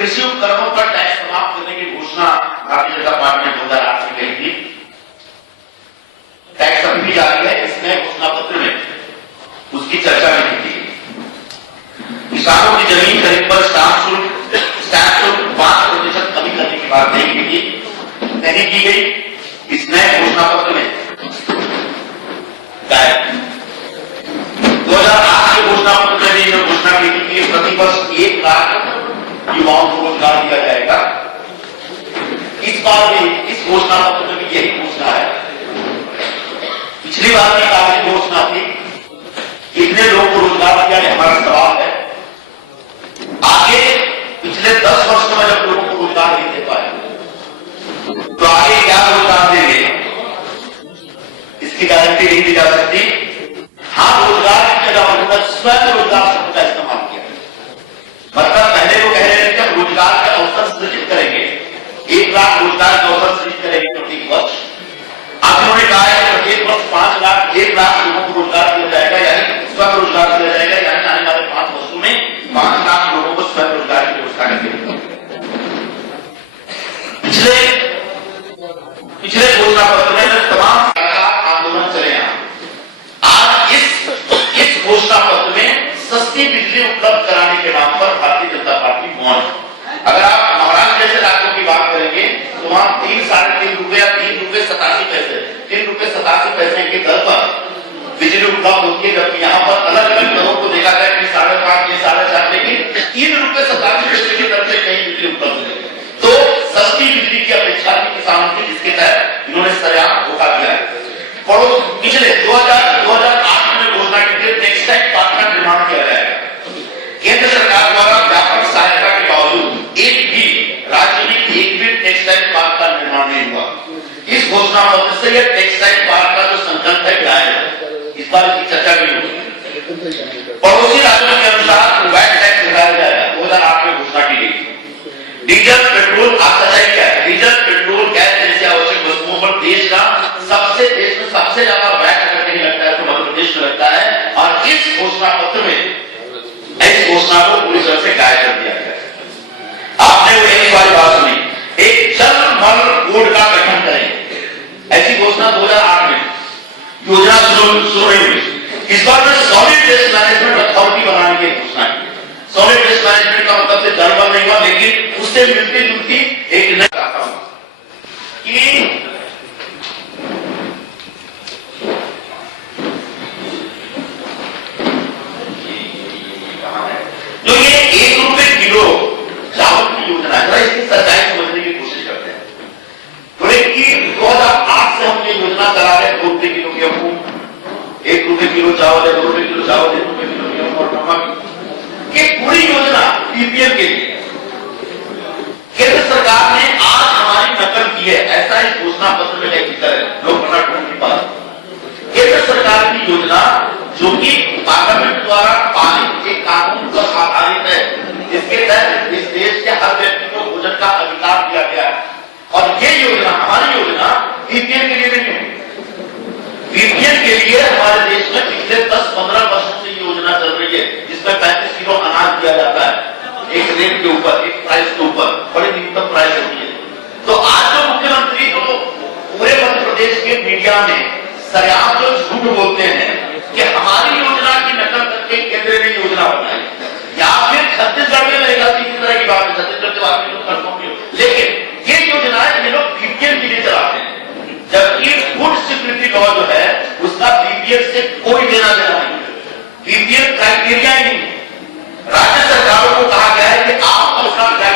कृषि उपकरणों पर टैक्स समाप्त करने की घोषणा भारतीय जनता पार्टी ने 2008 में कही थी। टैक्स अभी भी जारी है। इसमें घोषणा पत्र में उसकी चर्चा नहीं की थी। किसानों की जमीन खरीद पर स्टाम्प शुल्क 5% कमी करने की बात नहीं की गई। इसमें घोषणा पत्र में 2008 के घोषणा पत्र में जो घोषणा की थी कि प्रतिवर्ष 1 लाख युवाओं को रोजगार दिया जाएगा। इस बार भी इस घोषणा पत्र में भी यही घोषणा है। पिछली बार की कागजी घोषणा थी, कितने लोगों को रोजगार दिया है हमारा सवाल है। आगे पिछले 10 वर्ष में जब लोगों को रोजगार नहीं दे पाए तो आगे क्या रोजगार देंगे, इसकी गारंटी नहीं दी जा सकती। हाँ, रोजगार की जगह उन्होंने स्वयं रोजगार शब्द का इस्तेमाल किया। मतलब पहले वो कह रहे थे कि हम रोजगार का अवसर सृजित करेंगे, 1 लाख रोजगार का अवसर सृजित करेंगे प्रत्येक वर्ष। अब उन्होंने कहा है कि प्रत्येक वर्ष 1 लाख लोगों को रोजगार दिया जाएगा, यानी स्वयं रोजगार दिया जाएगा, यानी आने वाले 5 वर्षों में 5 लाख लोगों को स्वयं रोजगार की व्यवस्था करके पिछले घोषणा पत्र में तमाम आंदोलन चले हैं। आज इस घोषणा पत्र में सस्ती बिजली उपलब्ध कराने के नाम पर भारतीय जनता पार्टी मौन है। अगर आप महाराष्ट्र जैसे राज्यों की बात करेंगे तो वहां 3-3.5 रुपए या 3 रुपए 87 पैसे की दर पर बिजली उपलब्ध होती है, जबकि यहाँ पर अलग अलग दरों को देखा जाए कि 5.5 या 4.5, लेकिन 3 रुपए 87 पैसे की दर से कहीं बिजली उपलब्ध है। तो सस्ती बिजली की अपेक्षा की किसानों की, जिसके तहत इन्होंने सरेआम धोखा दिया है। पिछले 2008 में घोषणा की थी टेक्सटाइल पार्क का निर्माण किया जाएगा। केंद्र सरकार द्वारा व्यापक सहायता के बावजूद राज्य में एक भी टेक्सटाइल पार्क का निर्माण नहीं हुआ। इस घोषणा पत्र से यह टेक्सटाइल पार्क का जो संकल्प है गायब है। इस बार इसकी चर्चा भी होगी। पड़ोसी राज्यों के अनुसार वैट टैक्स घटाया जाएगा, 2008 में घोषणा की गई। डीजल पेट्रोल, आप सच्चाई क्या है, डीजल पेट्रोल गैस जैसी आवश्यक वस्तुओं पर देश में सबसे ज्यादा वैट अगर नहीं लगता है तो मध्य प्रदेश में लगता है। और इस घोषणा पत्र में इस घोषणा को पूरी तरह से गायब कर दिया गया। आपने वो एक बार बात सुनी, एक जल मल बोर्ड का गठन करेंगे, ऐसी घोषणा 2008 में योजना शुरू हुई। इस बार में सॉलिड वेस्ट मैनेजमेंट अथॉरिटी बनाने की घोषणा की। सॉलिड वेस्ट मैनेजमेंट का मतलब से दल बल नहीं हुआ, लेकिन उससे मिलती जुलती एक नई कि जो ये 1 रुपए किलो चावल की योजना है, इसकी सच्चाई समझने की कोशिश करते हैं। बोले कि 2008 से हम ये योजना चला रहे हैं, 2 रुपए किलो गेहूं, 1 रुपए किलो चावल है, 2 रुपए किलो चावल, 1 रुपए किलो गेहूं और नमक, ये पूरी योजना बीपीएल के लिए केंद्र सरकार ने आज हमारी नकल की है, ऐसा ही घोषणा पत्र में लिखा है। लोग बड़ा ढूंढ नहीं पाते। केंद्र सरकार की योजना जो कि पार्लियामेंट द्वारा पारित एक कानून पर आधारित है, जिसके तहत इस देश के हर व्यक्ति को भोजन का अधिकार दिया गया है। और ये योजना, हमारी योजना बीपीएल के लिए नहीं है। बीपीएल के लिए हमारे देश में पिछले 10-15 वर्षों से योजना चल रही है, जिसमें 35 किलो अनाज दिया जाता है एक रेट के ऊपर, एक प्राइस के ऊपर, बड़ी न्यूनतम प्राइस होती है। तो आज जो मुख्यमंत्री तो पूरे मध्य प्रदेश के मीडिया में सरेआम जो झूठ बोलते हैं कि हमारी योजना की नकल करके केंद्र ने योजना बनाई, या फिर छत्तीसगढ़ में रहेगा इसी तरह की बात है, छत्तीसगढ़ के बारे में लोग कंफर्म नहीं हो। लेकिन ये योजनाएं ये लोग बीपीएल के लिए चलाते हैं, जबकि फूड सिक्योरिटी लॉ जो है उसका बीपीएल से कोई लेना देना नहीं है। BPL criteria